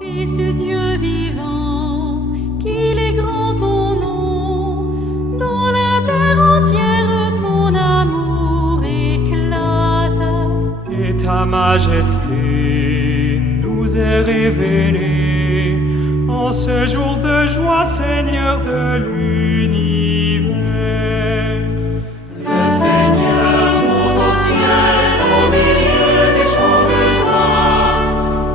Fils du Dieu vivant, qu'il est grand ton nom, dans la terre entière ton amour éclate. Et ta majesté nous est révélée en ce jour de joie, Seigneur de l'univers. Le Seigneur monte au ciel au milieu des chants de joie.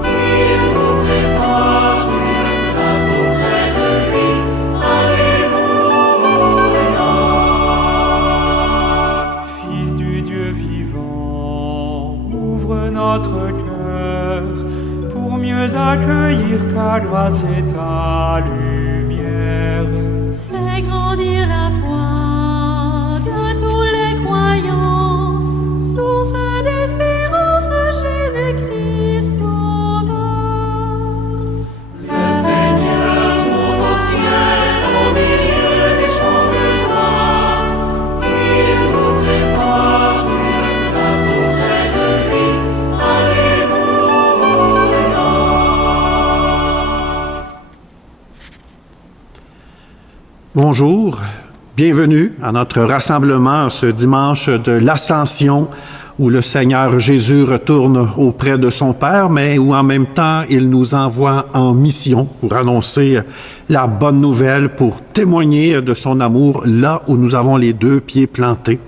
Il nous prépare une place auprès de lui. Alléluia. Fils du Dieu vivant, ouvre notre cœur pour mieux accueillir ta grâce et ta lumière. Fais grandir la foi de tous les croyants, source d'espérance, Jésus-Christ sauveur. Le Seigneur monte au ciel au milieu des chants de joie. Il nous prépare une place auprès de lui. Alléluia. Bonjour, bienvenue à notre rassemblement ce dimanche de l'Ascension où le Seigneur Jésus retourne auprès de son Père, mais où en même temps il nous envoie en mission pour annoncer la bonne nouvelle, pour témoigner de son amour là où nous avons les deux pieds plantés.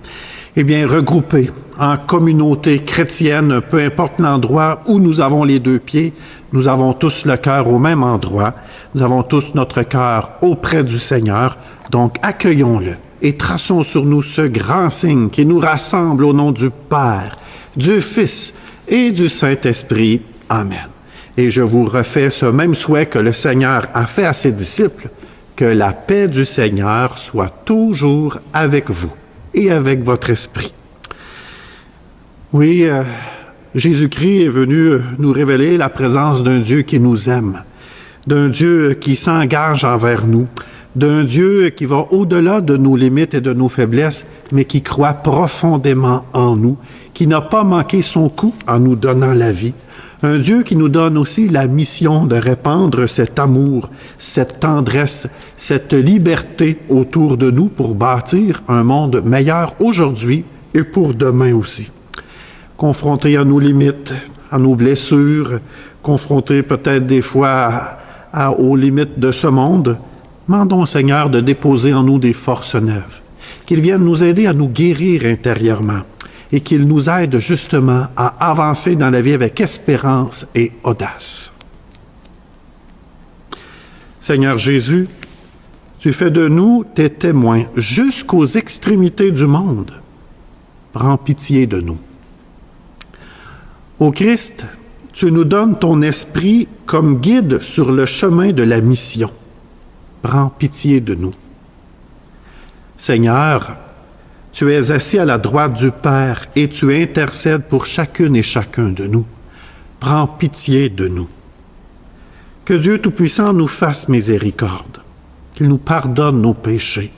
Eh bien, regroupés en communauté chrétienne, peu importe l'endroit où nous avons les deux pieds, nous avons tous le cœur au même endroit. Nous avons tous notre cœur auprès du Seigneur. Donc, accueillons-le et traçons sur nous ce grand signe qui nous rassemble au nom du Père, du Fils et du Saint-Esprit. Amen. Et je vous refais ce même souhait que le Seigneur a fait à ses disciples, que la paix du Seigneur soit toujours avec vous et avec votre esprit. Oui, Jésus-Christ est venu nous révéler la présence d'un Dieu qui nous aime, d'un Dieu qui s'engage envers nous, d'un Dieu qui va au-delà de nos limites et de nos faiblesses, mais qui croit profondément en nous, qui n'a pas manqué son coup en nous donnant la vie. Un Dieu qui nous donne aussi la mission de répandre cet amour, cette tendresse, cette liberté autour de nous pour bâtir un monde meilleur aujourd'hui et pour demain aussi. Confrontés à nos limites, à nos blessures, confrontés peut-être des fois aux limites de ce monde, demandons au Seigneur de déposer en nous des forces neuves, qu'il vienne nous aider à nous guérir intérieurement et qu'il nous aide justement à avancer dans la vie avec espérance et audace. Seigneur Jésus, tu fais de nous tes témoins jusqu'aux extrémités du monde. Prends pitié de nous. Ô Christ, tu nous donnes ton esprit comme guide sur le chemin de la mission. Prends pitié de nous. Seigneur, tu es assis à la droite du Père et tu intercèdes pour chacune et chacun de nous. Prends pitié de nous. Que Dieu Tout-Puissant nous fasse miséricorde, qu'il nous pardonne nos péchés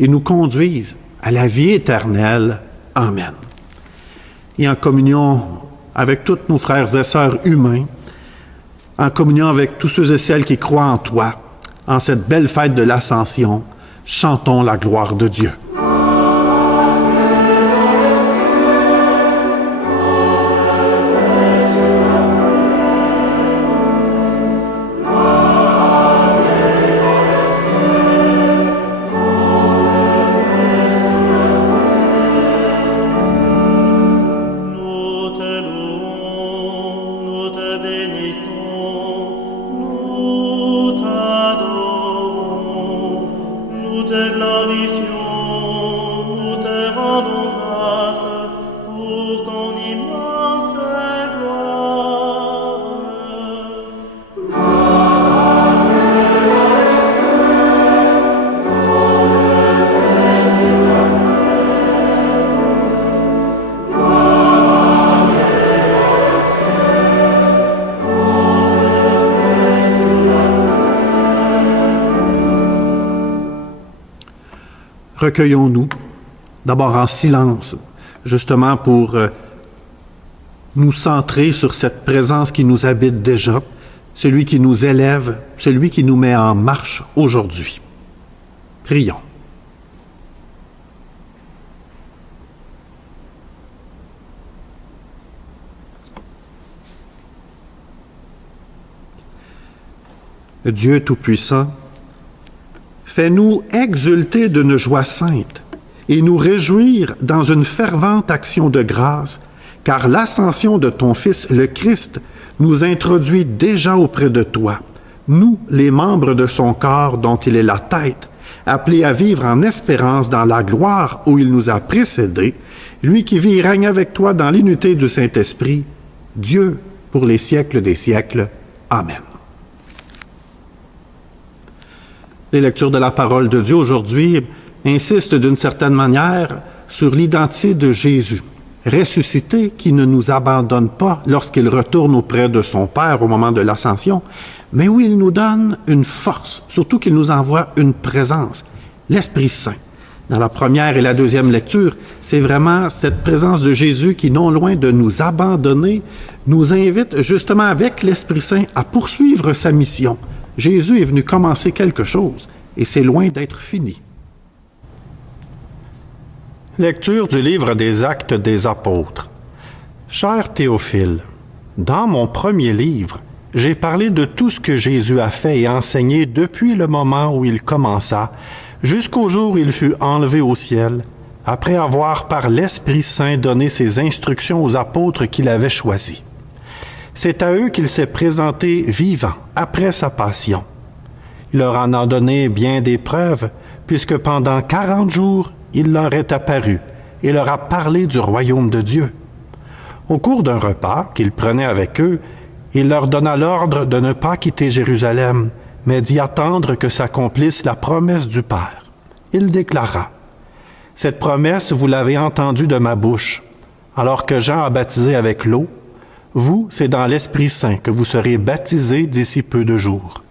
et nous conduise à la vie éternelle. Amen. Et en communion avec tous nos frères et sœurs humains, en communion avec tous ceux et celles qui croient en toi, en cette belle fête de l'Ascension, chantons la gloire de Dieu. Recueillons-nous, d'abord en silence, justement pour nous centrer sur cette présence qui nous habite déjà, celui qui nous élève, celui qui nous met en marche aujourd'hui. Prions. Dieu Tout-Puissant, fais-nous exulter d'une joie sainte et nous réjouir dans une fervente action de grâce, car l'ascension de ton Fils, le Christ, nous introduit déjà auprès de toi, nous, les membres de son corps dont il est la tête, appelés à vivre en espérance dans la gloire où il nous a précédés, lui qui vit et règne avec toi dans l'unité du Saint-Esprit, Dieu pour les siècles des siècles. Amen. Les lectures de la parole de Dieu aujourd'hui insistent d'une certaine manière sur l'identité de Jésus, ressuscité qui ne nous abandonne pas lorsqu'il retourne auprès de son Père au moment de l'ascension, mais où il nous donne une force, surtout qu'il nous envoie une présence, l'Esprit Saint. Dans la première et la deuxième lecture, c'est vraiment cette présence de Jésus qui, non loin de nous abandonner, nous invite justement avec l'Esprit Saint à poursuivre sa mission. Jésus est venu commencer quelque chose et c'est loin d'être fini. Lecture du livre des Actes des Apôtres. Cher Théophile, dans mon premier livre, j'ai parlé de tout ce que Jésus a fait et enseigné depuis le moment où il commença, jusqu'au jour où il fut enlevé au ciel, après avoir par l'Esprit Saint donné ses instructions aux apôtres qu'il avait choisis. C'est à eux qu'il s'est présenté vivant après sa passion. Il leur en a donné bien des preuves, puisque pendant 40 jours, il leur est apparu et leur a parlé du royaume de Dieu. Au cours d'un repas qu'il prenait avec eux, il leur donna l'ordre de ne pas quitter Jérusalem, mais d'y attendre que s'accomplisse la promesse du Père. Il déclara, « Cette promesse, vous l'avez entendue de ma bouche, alors que Jean a baptisé avec l'eau. Vous, c'est dans l'Esprit Saint que vous serez baptisés d'ici peu de jours. »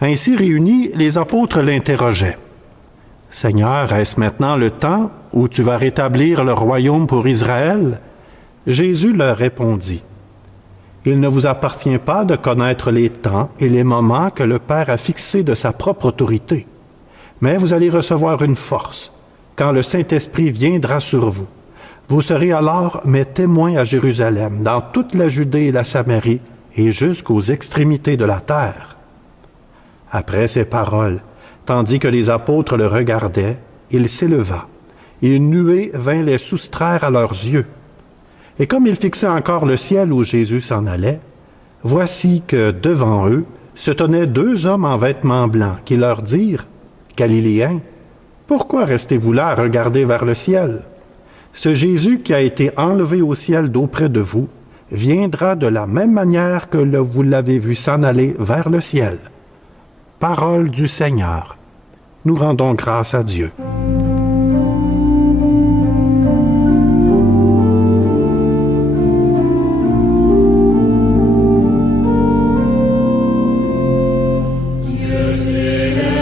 Ainsi réunis, les apôtres l'interrogeaient. « Seigneur, est-ce maintenant le temps où tu vas rétablir le royaume pour Israël? » Jésus leur répondit. « Il ne vous appartient pas de connaître les temps et les moments que le Père a fixés de sa propre autorité. Mais vous allez recevoir une force, quand le Saint-Esprit viendra sur vous. Vous serez alors mes témoins à Jérusalem, dans toute la Judée et la Samarie, et jusqu'aux extrémités de la terre. » Après ces paroles, tandis que les apôtres le regardaient, il s'éleva, et une nuée vint les soustraire à leurs yeux. Et comme ils fixaient encore le ciel où Jésus s'en allait, voici que devant eux se tenaient 2 hommes en vêtements blancs qui leur dirent, « Galiléens, pourquoi restez-vous là à regarder vers le ciel? Ce Jésus qui a été enlevé au ciel d'auprès de vous viendra de la même manière que vous l'avez vu s'en aller vers le ciel. » Parole du Seigneur. Nous rendons grâce à Dieu. Le Seigneur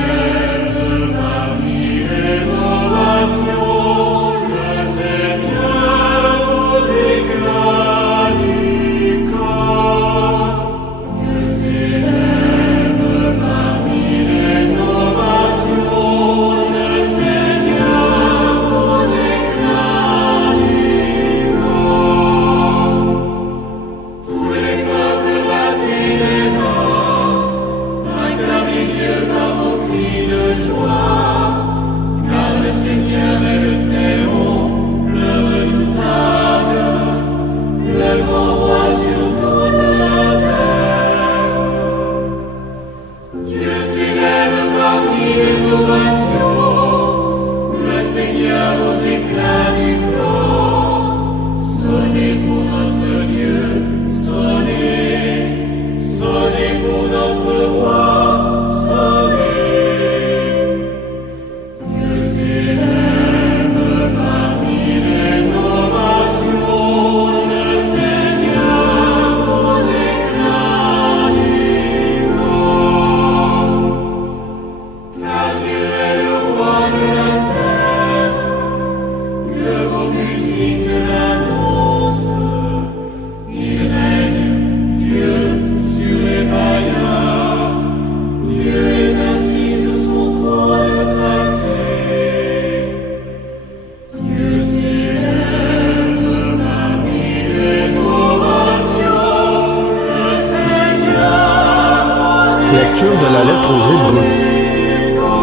Lecture de la lettre aux Hébreux.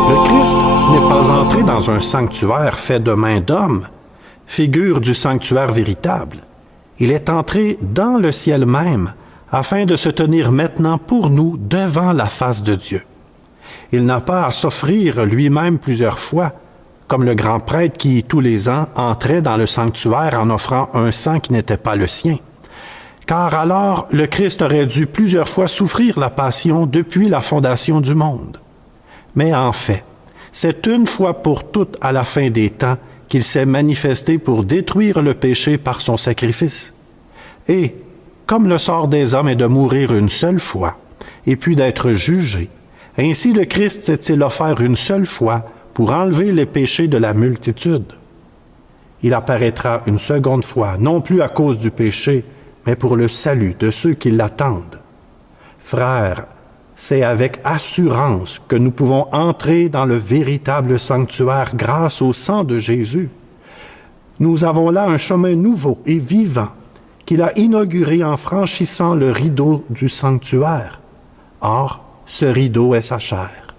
Le Christ n'est pas entré dans un sanctuaire fait de main d'homme, figure du sanctuaire véritable. Il est entré dans le ciel même, afin de se tenir maintenant pour nous devant la face de Dieu. Il n'a pas à s'offrir lui-même plusieurs fois, comme le grand prêtre qui, tous les ans, entrait dans le sanctuaire en offrant un sang qui n'était pas le sien. Car alors, le Christ aurait dû plusieurs fois souffrir la passion depuis la fondation du monde. Mais en fait, c'est une fois pour toutes à la fin des temps qu'il s'est manifesté pour détruire le péché par son sacrifice. Et, comme le sort des hommes est de mourir une seule fois, et puis d'être jugé, ainsi le Christ s'est-il offert une seule fois pour enlever les péchés de la multitude. Il apparaîtra une seconde fois, non plus à cause du péché, mais pour le salut de ceux qui l'attendent. Frères, c'est avec assurance que nous pouvons entrer dans le véritable sanctuaire grâce au sang de Jésus. Nous avons là un chemin nouveau et vivant qu'il a inauguré en franchissant le rideau du sanctuaire. Or, ce rideau est sa chair.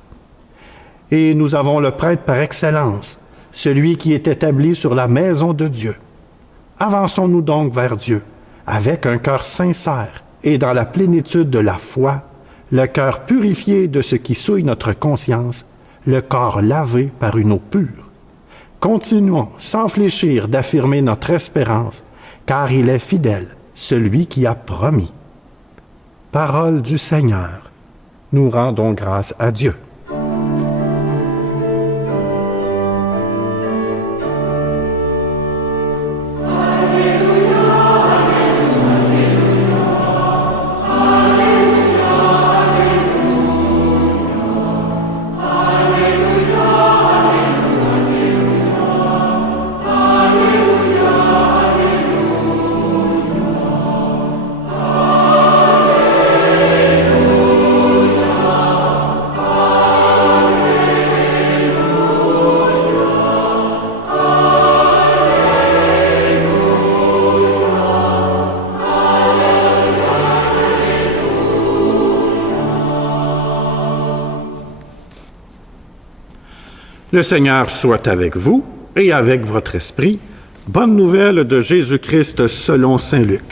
Et nous avons le prêtre par excellence, celui qui est établi sur la maison de Dieu. Avançons-nous donc vers Dieu, avec un cœur sincère et dans la plénitude de la foi, le cœur purifié de ce qui souille notre conscience, le corps lavé par une eau pure. Continuons sans fléchir d'affirmer notre espérance, car il est fidèle, celui qui a promis. Parole du Seigneur. Nous rendons grâce à Dieu. Le Seigneur soit avec vous et avec votre esprit. Bonne nouvelle de Jésus-Christ selon saint Luc.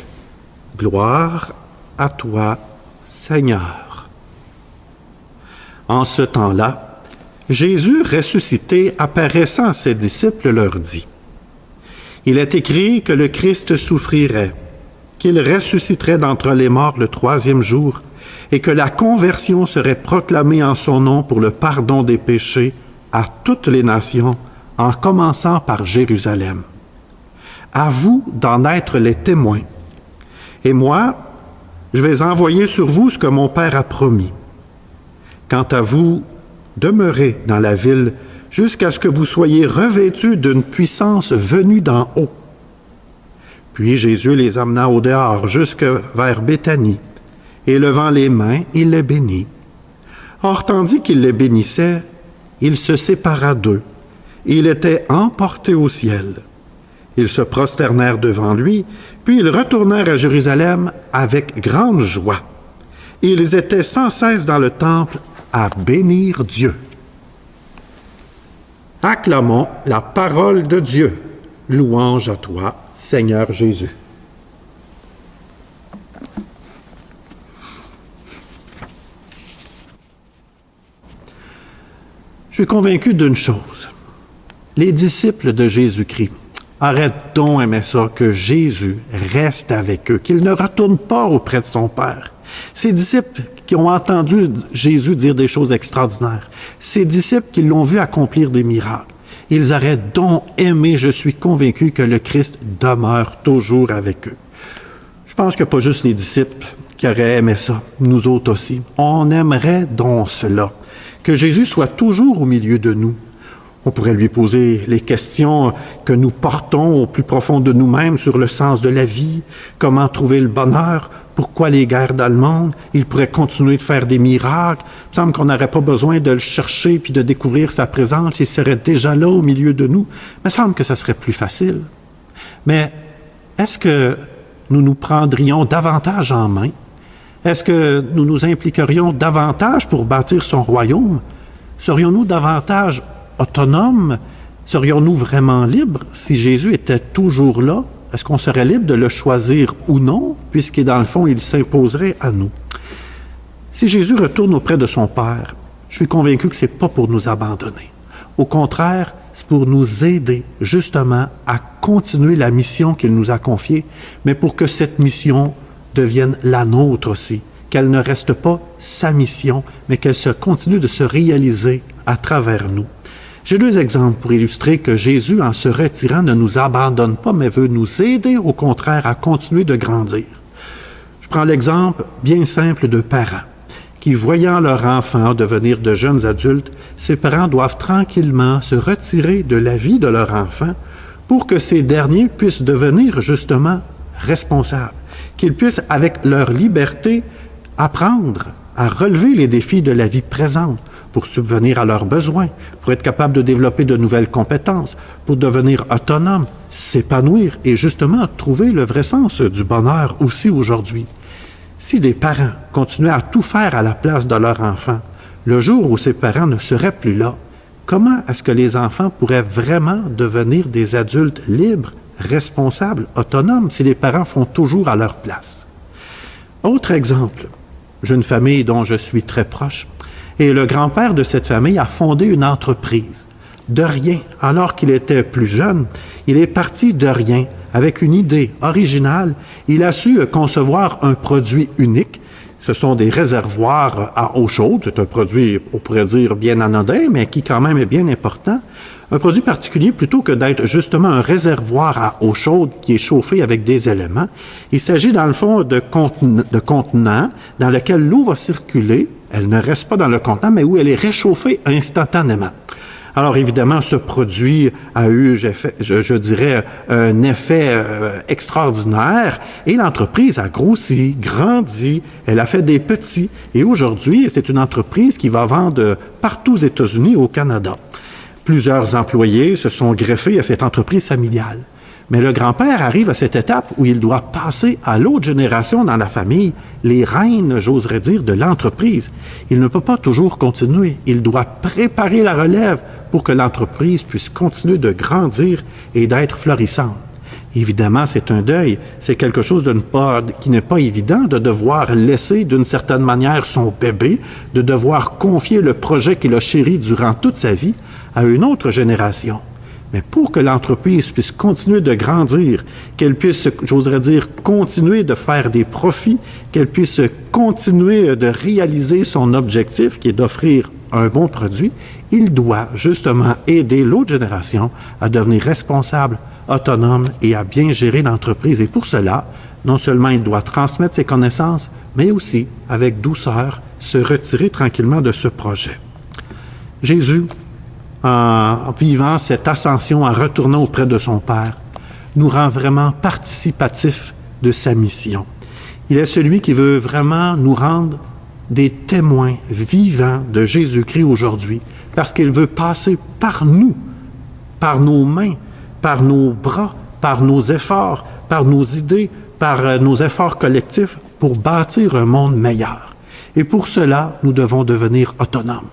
Gloire à toi, Seigneur. En ce temps-là, Jésus ressuscité apparaissant à ses disciples leur dit: Il est écrit que le Christ souffrirait, qu'il ressusciterait d'entre les morts le 3e jour et que la conversion serait proclamée en son nom pour le pardon des péchés à toutes les nations, en commençant par Jérusalem. À vous d'en être les témoins. Et moi, je vais envoyer sur vous ce que mon Père a promis. Quant à vous, demeurez dans la ville jusqu'à ce que vous soyez revêtus d'une puissance venue d'en haut. Puis Jésus les amena au dehors jusque vers Béthanie, et levant les mains, il les bénit. Or, tandis qu'il les bénissait, il se sépara d'eux, et il était emporté au ciel. Ils se prosternèrent devant lui, puis ils retournèrent à Jérusalem avec grande joie. Ils étaient sans cesse dans le temple à bénir Dieu. Acclamons la parole de Dieu. Louange à toi, Seigneur Jésus. Je suis convaincu d'une chose. Les disciples de Jésus-Christ auraient donc aimé ça, que Jésus reste avec eux, qu'il ne retourne pas auprès de son Père. Ces disciples qui ont entendu Jésus dire des choses extraordinaires, ces disciples qui l'ont vu accomplir des miracles, ils auraient donc aimé, je suis convaincu, que le Christ demeure toujours avec eux. Je pense qu'il n'y a pas juste les disciples qui auraient aimé ça, nous autres aussi. On aimerait donc cela, que Jésus soit toujours au milieu de nous. On pourrait lui poser les questions que nous portons au plus profond de nous-mêmes sur le sens de la vie, comment trouver le bonheur, pourquoi les guerres dans le monde. Il pourrait continuer de faire des miracles. Il me semble qu'on n'aurait pas besoin de le chercher puis de découvrir sa présence. Il serait déjà là au milieu de nous. Il me semble que ça serait plus facile. Mais est-ce que nous nous prendrions davantage en main? Est-ce que nous nous impliquerions davantage pour bâtir son royaume? Serions-nous davantage autonomes? Serions-nous vraiment libres si Jésus était toujours là? Est-ce qu'on serait libre de le choisir ou non, puisque dans le fond, il s'imposerait à nous? Si Jésus retourne auprès de son Père, je suis convaincu que ce n'est pas pour nous abandonner. Au contraire, c'est pour nous aider justement à continuer la mission qu'il nous a confiée, mais pour que cette mission devienne la nôtre aussi, qu'elle ne reste pas sa mission, mais qu'elle continue de se réaliser à travers nous. J'ai 2 exemples pour illustrer que Jésus, en se retirant, ne nous abandonne pas, mais veut nous aider, au contraire, à continuer de grandir. Je prends l'exemple bien simple de parents qui, voyant leur enfant devenir de jeunes adultes, ces parents doivent tranquillement se retirer de la vie de leur enfant pour que ces derniers puissent devenir justement responsables, qu'ils puissent, avec leur liberté, apprendre à relever les défis de la vie présente, pour subvenir à leurs besoins, pour être capable de développer de nouvelles compétences, pour devenir autonome, s'épanouir et justement trouver le vrai sens du bonheur aussi aujourd'hui. Si des parents continuaient à tout faire à la place de leur enfant, le jour où ces parents ne seraient plus là, comment est-ce que les enfants pourraient vraiment devenir des adultes libres, responsables, autonomes, si les parents font toujours à leur place? Autre exemple, j'ai une famille dont je suis très proche, et le grand-père de cette famille a fondé une entreprise. De rien, alors qu'il était plus jeune, il est parti de rien, avec une idée originale. Il a su concevoir un produit unique. Ce sont des réservoirs à eau chaude. C'est un produit, on pourrait dire, bien anodin, mais qui quand même est bien important. Un produit particulier, plutôt que d'être justement un réservoir à eau chaude qui est chauffé avec des éléments, il s'agit dans le fond de contenants dans lesquels l'eau va circuler. Elle ne reste pas dans le contenant, mais où elle est réchauffée instantanément. Alors évidemment, ce produit a eu, je dirais, un effet extraordinaire et l'entreprise a grossi, grandi, elle a fait des petits et aujourd'hui, c'est une entreprise qui va vendre partout aux États-Unis et au Canada. Plusieurs employés se sont greffés à cette entreprise familiale. Mais le grand-père arrive à cette étape où il doit passer à l'autre génération dans la famille, les rênes, j'oserais dire, de l'entreprise. Il ne peut pas toujours continuer. Il doit préparer la relève pour que l'entreprise puisse continuer de grandir et d'être florissante. Évidemment, c'est un deuil. C'est quelque chose qui n'est pas évident de devoir laisser d'une certaine manière son bébé, de devoir confier le projet qu'il a chéri durant toute sa vie à une autre génération. Mais pour que l'entreprise puisse continuer de grandir, qu'elle puisse, j'oserais dire, continuer de faire des profits, qu'elle puisse continuer de réaliser son objectif, qui est d'offrir un bon produit, il doit justement aider l'autre génération à devenir responsable, autonome et à bien gérer l'entreprise. Et pour cela, non seulement il doit transmettre ses connaissances, mais aussi, avec douceur, se retirer tranquillement de ce projet. Jésus, en vivant cette ascension, en retournant auprès de son Père, nous rend vraiment participatifs de sa mission. Il est celui qui veut vraiment nous rendre des témoins vivants de Jésus-Christ aujourd'hui, parce qu'il veut passer par nous, par nos mains, par nos bras, par nos efforts, par nos idées, par nos efforts collectifs pour bâtir un monde meilleur. Et pour cela, nous devons devenir autonomes,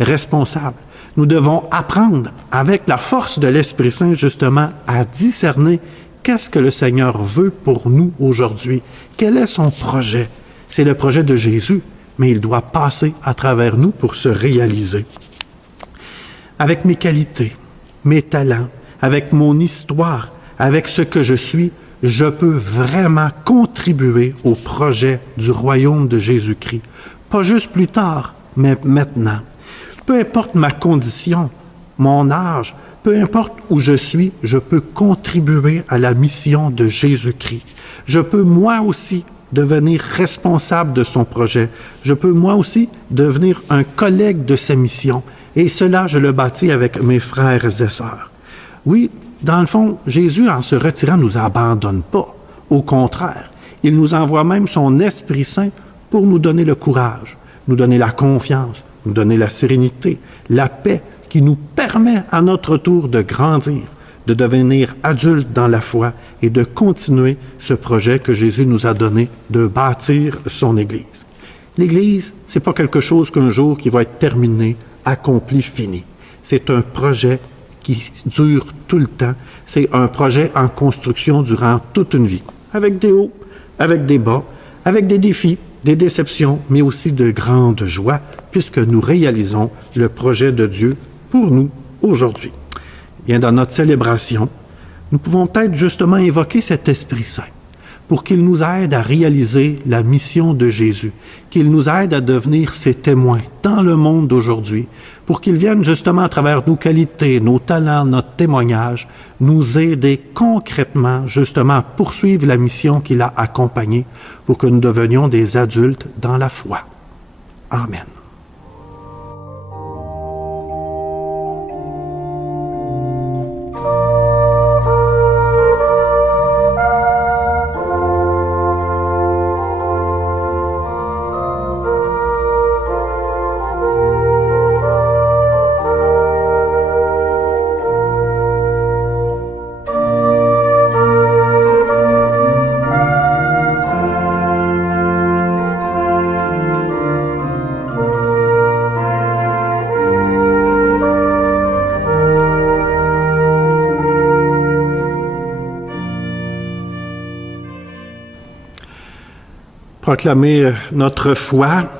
responsables. Nous devons apprendre, avec la force de l'Esprit Saint, justement, à discerner qu'est-ce que le Seigneur veut pour nous aujourd'hui. Quel est son projet? C'est le projet de Jésus, mais il doit passer à travers nous pour se réaliser. Avec mes qualités, mes talents, avec mon histoire, avec ce que je suis, je peux vraiment contribuer au projet du royaume de Jésus-Christ. Pas juste plus tard, mais maintenant. Peu importe ma condition, mon âge, peu importe où je suis, je peux contribuer à la mission de Jésus-Christ. Je peux moi aussi devenir responsable de son projet. Je peux moi aussi devenir un collègue de sa mission. Et cela, je le bâtis avec mes frères et sœurs. Oui, dans le fond, Jésus, en se retirant, ne nous abandonne pas. Au contraire, il nous envoie même son Esprit Saint pour nous donner le courage, nous donner la confiance, nous donner la sérénité, la paix qui nous permet à notre tour de grandir, de devenir adultes dans la foi et de continuer ce projet que Jésus nous a donné de bâtir son Église. L'Église, c'est pas quelque chose qu'un jour qui va être terminé, accompli, fini. C'est un projet qui dure tout le temps. C'est un projet en construction durant toute une vie, avec des hauts, avec des bas, avec des défis, des déceptions, mais aussi de grandes joies, puisque nous réalisons le projet de Dieu pour nous aujourd'hui. Bien, dans notre célébration, nous pouvons peut-être justement évoquer cet Esprit Saint pour qu'il nous aide à réaliser la mission de Jésus, qu'il nous aide à devenir ses témoins dans le monde d'aujourd'hui, pour qu'il vienne justement à travers nos qualités, nos talents, notre témoignage, nous aider concrètement justement à poursuivre la mission qu'il a accompagnée pour que nous devenions des adultes dans la foi. Amen. Proclamer notre foi,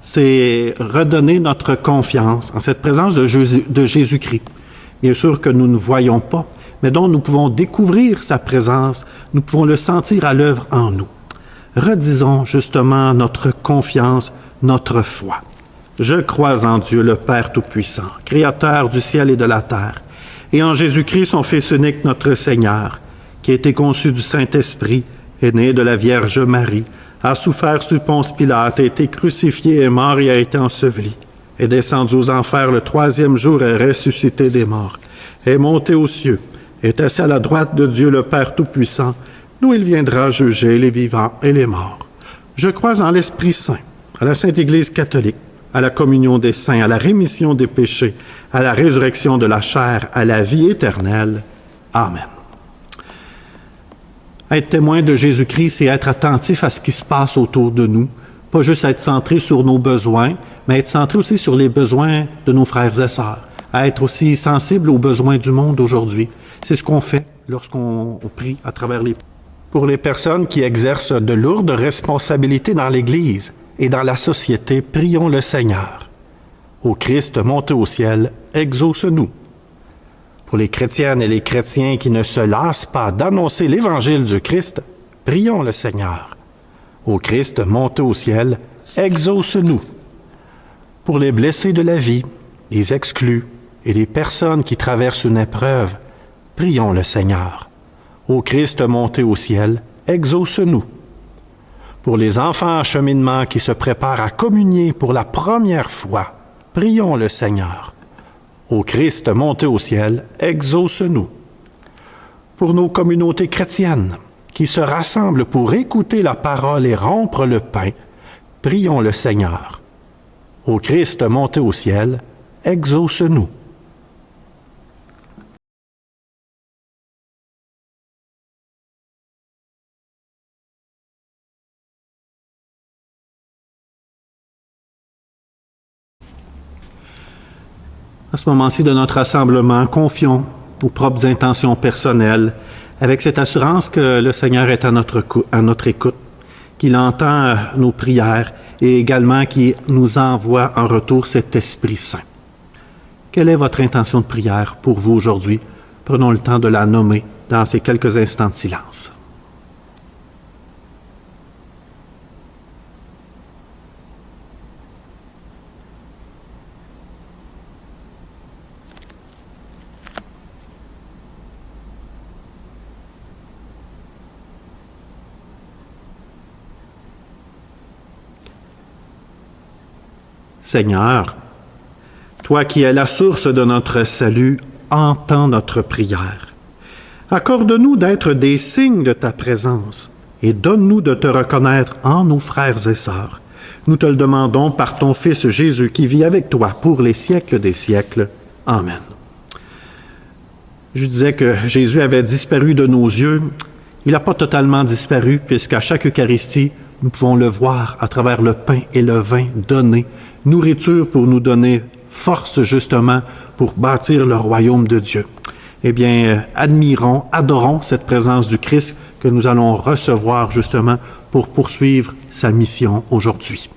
c'est redonner notre confiance en cette présence de Jésus-Christ. Bien sûr que nous ne voyons pas, mais dont nous pouvons découvrir sa présence, nous pouvons le sentir à l'œuvre en nous. Redisons justement notre confiance, notre foi. Je crois en Dieu, le Père Tout-Puissant, Créateur du ciel et de la terre, et en Jésus-Christ, son Fils unique, notre Seigneur, qui a été conçu du Saint-Esprit, est né de la Vierge Marie, a souffert sous Ponce Pilate, a été crucifié, est mort et a été enseveli, est descendu aux enfers le 3e jour, est ressuscité des morts, est monté aux cieux, est assis à la droite de Dieu le Père Tout-Puissant, d'où il viendra juger les vivants et les morts. Je crois en l'Esprit Saint, à la Sainte Église catholique, à la communion des saints, à la rémission des péchés, à la résurrection de la chair, à la vie éternelle. Amen. Être témoin de Jésus-Christ, c'est être attentif à ce qui se passe autour de nous, pas juste être centré sur nos besoins, mais être centré aussi sur les besoins de nos frères et sœurs, à être aussi sensible aux besoins du monde aujourd'hui. C'est ce qu'on fait lorsqu'on prie à travers les... Pour les personnes qui exercent de lourdes responsabilités dans l'Église et dans la société, prions le Seigneur. Ô Christ monté au ciel, exauce-nous. Pour les chrétiennes et les chrétiens qui ne se lassent pas d'annoncer l'Évangile du Christ, prions le Seigneur. Ô Christ monté au ciel, exauce-nous. Pour les blessés de la vie, les exclus et les personnes qui traversent une épreuve, prions le Seigneur. Ô Christ monté au ciel, exauce-nous. Pour les enfants en cheminement qui se préparent à communier pour la première fois, prions le Seigneur. Ô Christ monté au ciel, exauce-nous. Pour nos communautés chrétiennes qui se rassemblent pour écouter la parole et rompre le pain, prions le Seigneur. Ô Christ monté au ciel, exauce-nous. À ce moment-ci de notre rassemblement, confions nos propres intentions personnelles avec cette assurance que le Seigneur est à notre écoute, qu'il entend nos prières et également qu'il nous envoie en retour cet Esprit Saint. Quelle est votre intention de prière pour vous aujourd'hui? Prenons le temps de la nommer dans ces quelques instants de silence. Seigneur, toi qui es la source de notre salut, entends notre prière. Accorde-nous d'être des signes de ta présence et donne-nous de te reconnaître en nos frères et sœurs. Nous te le demandons par ton Fils Jésus qui vit avec toi pour les siècles des siècles. Amen. Je disais que Jésus avait disparu de nos yeux. Il n'a pas totalement disparu, puisqu'à chaque Eucharistie, nous pouvons le voir à travers le pain et le vin donné, nourriture pour nous donner force justement pour bâtir le royaume de Dieu. Eh bien, adorons cette présence du Christ que nous allons recevoir justement pour poursuivre sa mission aujourd'hui.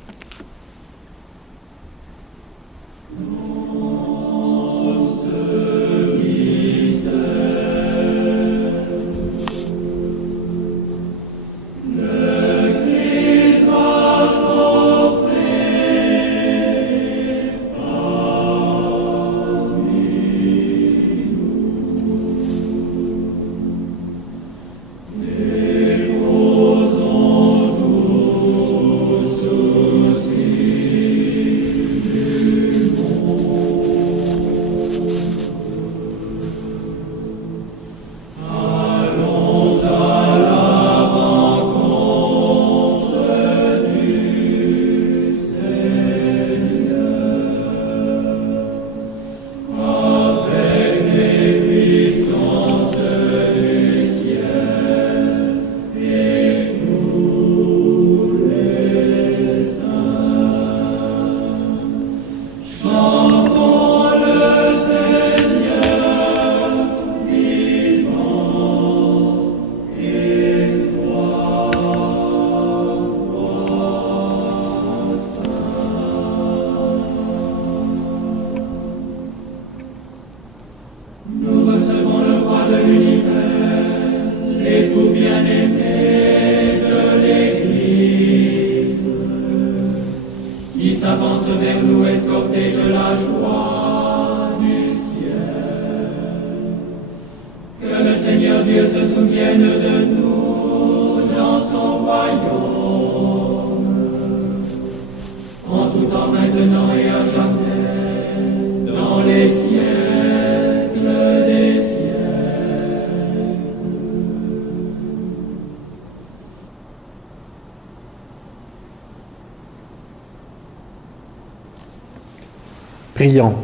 Prions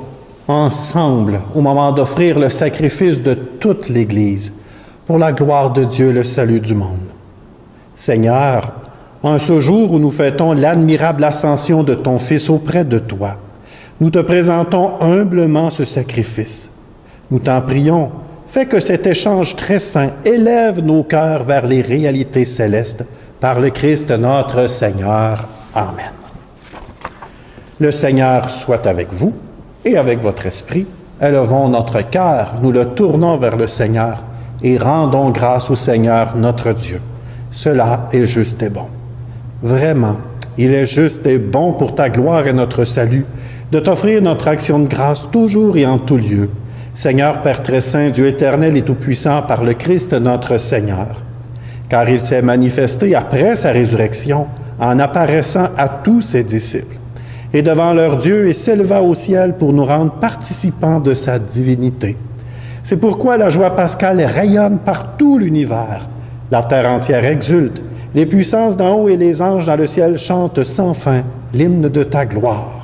ensemble au moment d'offrir le sacrifice de toute l'Église pour la gloire de Dieu, le salut du monde. Seigneur, en ce jour où nous fêtons l'admirable ascension de ton Fils auprès de toi, nous te présentons humblement ce sacrifice. Nous t'en prions, fais que cet échange très saint élève nos cœurs vers les réalités célestes par le Christ notre Seigneur. Amen. Le Seigneur soit avec vous et avec votre esprit. Élevons notre cœur, nous le tournons vers le Seigneur et rendons grâce au Seigneur notre Dieu. Cela est juste et bon. Vraiment, il est juste et bon pour ta gloire et notre salut de t'offrir notre action de grâce toujours et en tout lieu. Seigneur Père très saint, Dieu éternel et tout-puissant, par le Christ notre Seigneur. Car il s'est manifesté après sa résurrection en apparaissant à tous ses disciples et devant leur Dieu et s'éleva au ciel pour nous rendre participants de sa divinité. C'est pourquoi la joie pascale rayonne par tout l'univers. La terre entière exulte, les puissances d'en haut et les anges dans le ciel chantent sans fin l'hymne de ta gloire.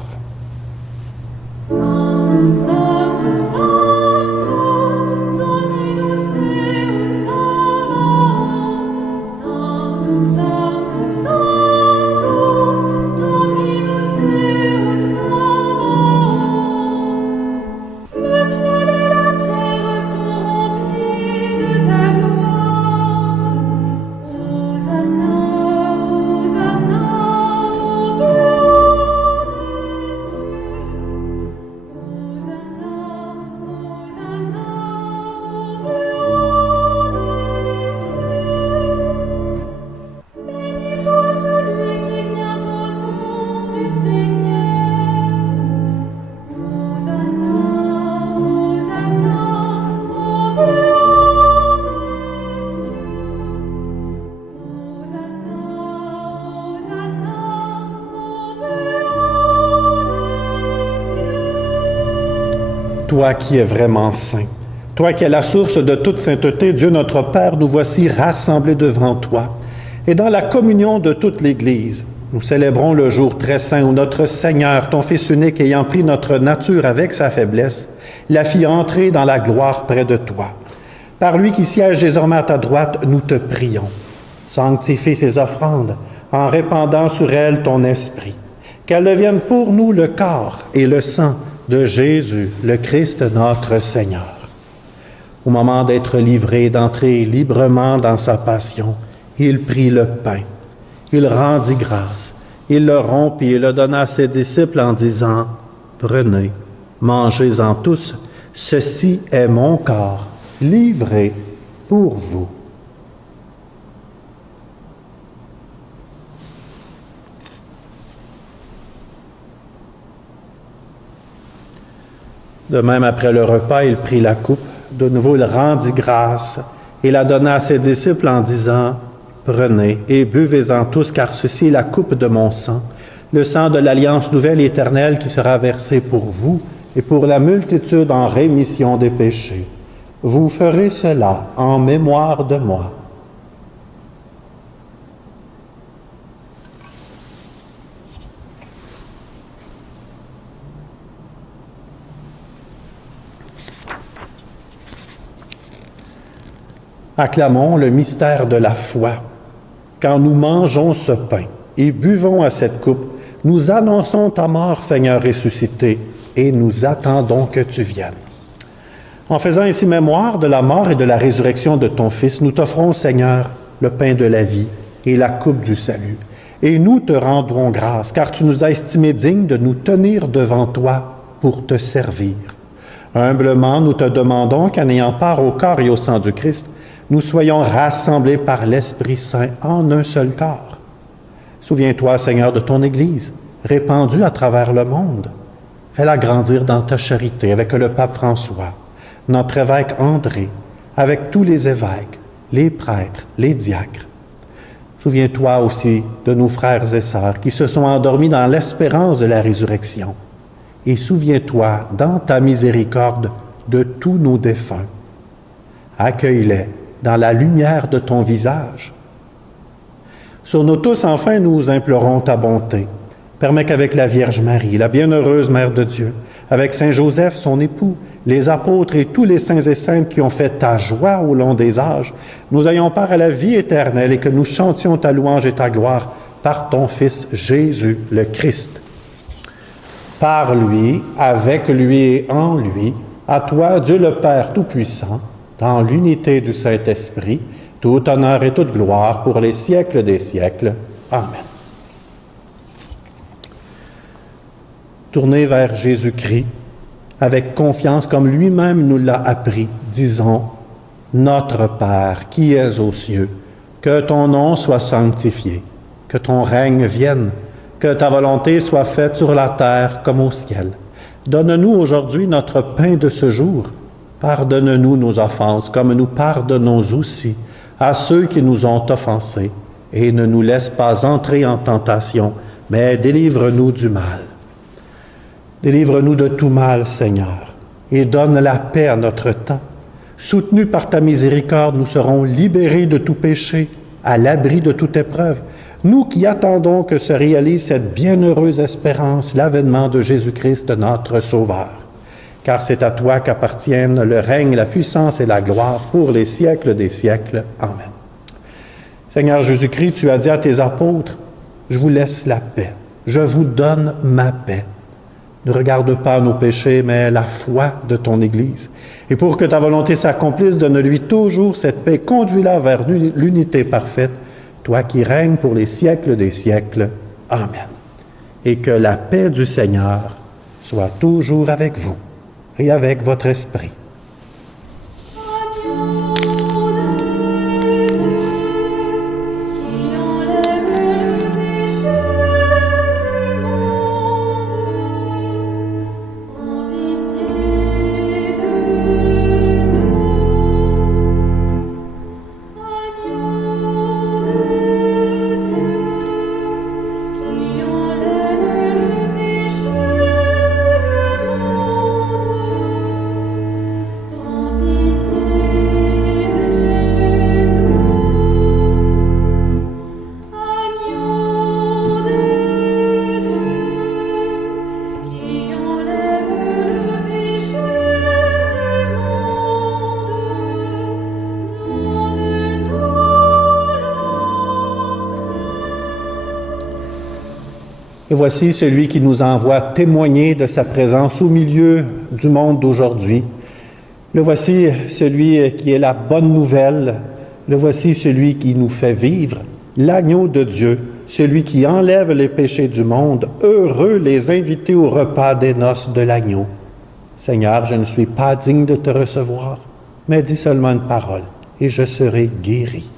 Toi qui es vraiment saint, toi qui es la source de toute sainteté, Dieu notre Père, nous voici rassemblés devant toi. Et dans la communion de toute l'Église, nous célébrons le jour très saint où notre Seigneur, ton Fils unique, ayant pris notre nature avec sa faiblesse, la fit entrer dans la gloire près de toi. Par lui qui siège désormais à ta droite, nous te prions. Sanctifie ces offrandes en répandant sur elles ton esprit. Qu'elles deviennent pour nous le corps et le sang de Jésus, le Christ notre Seigneur. Au moment d'être livré et d'entrer librement dans sa passion, il prit le pain, il rendit grâce, il le rompit et le donna à ses disciples en disant, « Prenez, mangez-en tous, ceci est mon corps, livré pour vous. » De même, après le repas, il prit la coupe. De nouveau, il rendit grâce et la donna à ses disciples en disant, « Prenez et buvez-en tous, car ceci est la coupe de mon sang, le sang de l'alliance nouvelle et éternelle qui sera versé pour vous et pour la multitude en rémission des péchés. Vous ferez cela en mémoire de moi. » Acclamons le mystère de la foi. Quand nous mangeons ce pain et buvons à cette coupe, nous annonçons ta mort, Seigneur ressuscité, et nous attendons que tu viennes. En faisant ainsi mémoire de la mort et de la résurrection de ton Fils, nous t'offrons, Seigneur, le pain de la vie et la coupe du salut. Et nous te rendrons grâce, car tu nous as estimés dignes de nous tenir devant toi pour te servir. Humblement, nous te demandons qu'en ayant part au corps et au sang du Christ, nous soyons rassemblés par l'Esprit Saint en un seul corps. Souviens-toi, Seigneur, de ton Église, répandue à travers le monde. Fais-la grandir dans ta charité avec le pape François, notre évêque André, avec tous les évêques, les prêtres, les diacres. Souviens-toi aussi de nos frères et sœurs qui se sont endormis dans l'espérance de la résurrection. Et souviens-toi, dans ta miséricorde, de tous nos défunts. Accueille-les dans la lumière de ton visage. Sur nous tous, enfin, nous implorons ta bonté. Permets qu'avec la Vierge Marie, la bienheureuse Mère de Dieu, avec Saint Joseph, son époux, les apôtres et tous les saints et saintes qui ont fait ta joie au long des âges, nous ayons part à la vie éternelle et que nous chantions ta louange et ta gloire par ton Fils Jésus, le Christ. Par lui, avec lui et en lui, à toi, Dieu le Père Tout-Puissant, dans l'unité du Saint-Esprit, tout honneur et toute gloire pour les siècles des siècles. Amen. Tournez vers Jésus-Christ avec confiance comme lui-même nous l'a appris. Disons, « Notre Père qui es aux cieux, que ton nom soit sanctifié, que ton règne vienne, que ta volonté soit faite sur la terre comme au ciel. Donne-nous aujourd'hui notre pain de ce jour. Pardonne-nous nos offenses, comme nous pardonnons aussi à ceux qui nous ont offensés, et ne nous laisse pas entrer en tentation, mais délivre-nous du mal. Délivre-nous de tout mal, Seigneur, et donne la paix à notre temps. Soutenus par ta miséricorde, nous serons libérés de tout péché, à l'abri de toute épreuve. Nous qui attendons que se réalise cette bienheureuse espérance, l'avènement de Jésus-Christ, notre Sauveur. Car c'est à toi qu'appartiennent le règne, la puissance et la gloire pour les siècles des siècles. Amen. Seigneur Jésus-Christ, tu as dit à tes apôtres, « Je vous laisse la paix, je vous donne ma paix. » Ne regarde pas nos péchés, mais la foi de ton Église. Et pour que ta volonté s'accomplisse, donne-lui toujours cette paix, conduis-la vers l'unité parfaite, toi qui règnes pour les siècles des siècles. Amen. Et que la paix du Seigneur soit toujours avec vous et avec votre esprit. Et voici celui qui nous envoie témoigner de sa présence au milieu du monde d'aujourd'hui. Le voici celui qui est la bonne nouvelle. Le voici celui qui nous fait vivre, l'agneau de Dieu, celui qui enlève les péchés du monde. Heureux les invités au repas des noces de l'agneau. Seigneur, je ne suis pas digne de te recevoir, mais dis seulement une parole, et je serai guéri.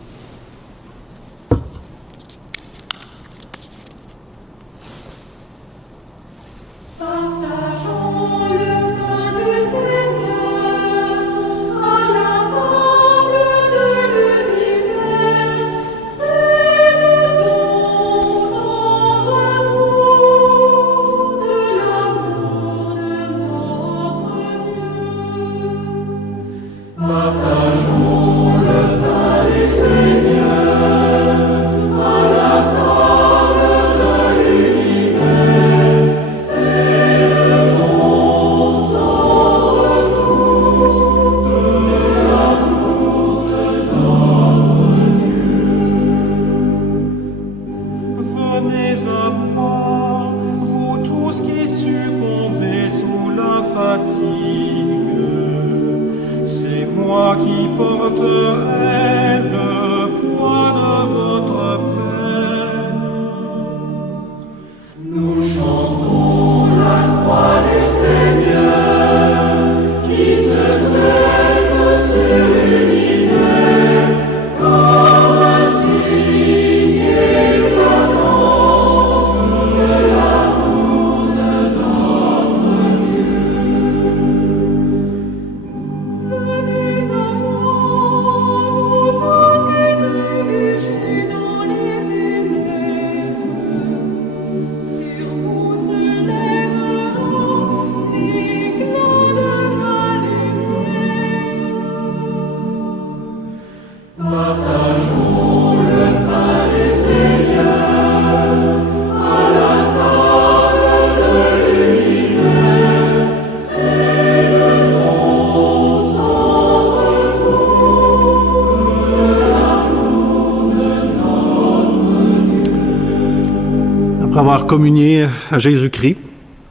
Après avoir communié à Jésus-Christ,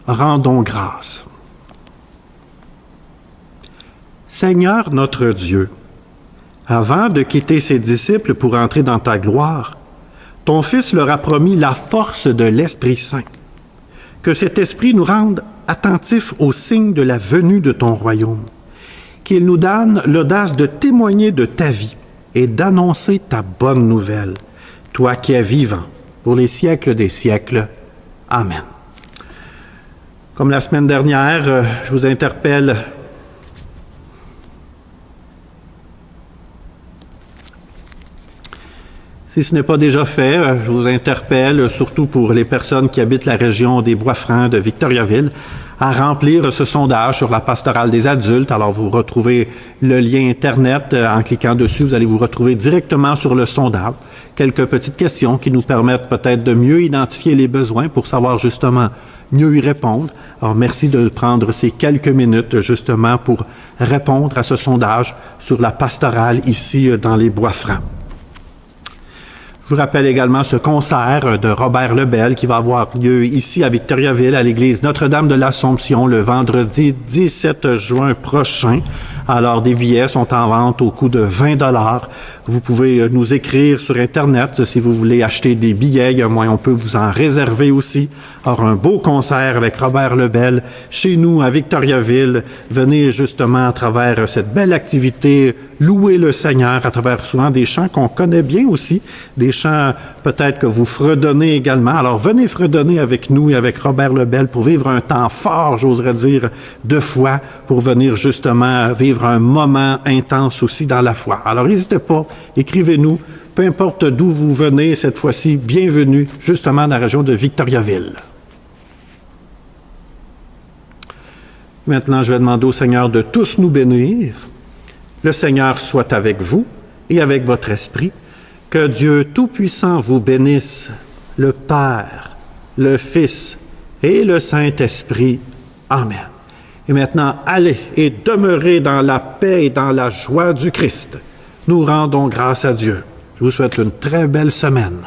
rendons grâce. Seigneur notre Dieu, avant de quitter ses disciples pour entrer dans ta gloire, ton Fils leur a promis la force de l'Esprit Saint. Que cet Esprit nous rende attentifs aux signes de la venue de ton royaume. Qu'il nous donne l'audace de témoigner de ta vie et d'annoncer ta bonne nouvelle, toi qui es vivant, pour les siècles des siècles. Amen. Comme la semaine dernière, je vous interpelle si ce n'est pas déjà fait, je vous interpelle, surtout pour les personnes qui habitent la région des Bois-Francs de Victoriaville, à remplir ce sondage sur la pastorale des adultes. Alors, vous retrouvez le lien Internet. En cliquant dessus, vous allez vous retrouver directement sur le sondage. Quelques petites questions qui nous permettent peut-être de mieux identifier les besoins pour savoir justement mieux y répondre. Alors, merci de prendre ces quelques minutes justement pour répondre à ce sondage sur la pastorale ici dans les Bois-Francs. Je vous rappelle également ce concert de Robert Lebel qui va avoir lieu ici à Victoriaville, à l'église Notre-Dame de l'Assomption, le vendredi 17 juin prochain. Alors, des billets sont en vente au coût de 20 $. Vous pouvez nous écrire sur Internet si vous voulez acheter des billets. Il y a moyen, on peut vous en réserver aussi. Alors, un beau concert avec Robert Lebel chez nous à Victoriaville. Venez justement à travers cette belle activité, louer le Seigneur à travers souvent des chants qu'on connaît bien aussi, des chants peut-être que vous fredonnez également. Alors, venez fredonner avec nous et avec Robert Lebel pour vivre un temps fort, j'oserais dire, de foi, pour venir justement vivre un moment intense aussi dans la foi. Alors, n'hésitez pas, écrivez-nous, peu importe d'où vous venez, cette fois-ci, bienvenue justement dans la région de Victoriaville. Maintenant, je vais demander au Seigneur de tous nous bénir. Le Seigneur soit avec vous et avec votre esprit. Que Dieu Tout-Puissant vous bénisse, le Père, le Fils et le Saint-Esprit. Amen. Et maintenant, allez et demeurez dans la paix et dans la joie du Christ. Nous rendons grâce à Dieu. Je vous souhaite une très belle semaine.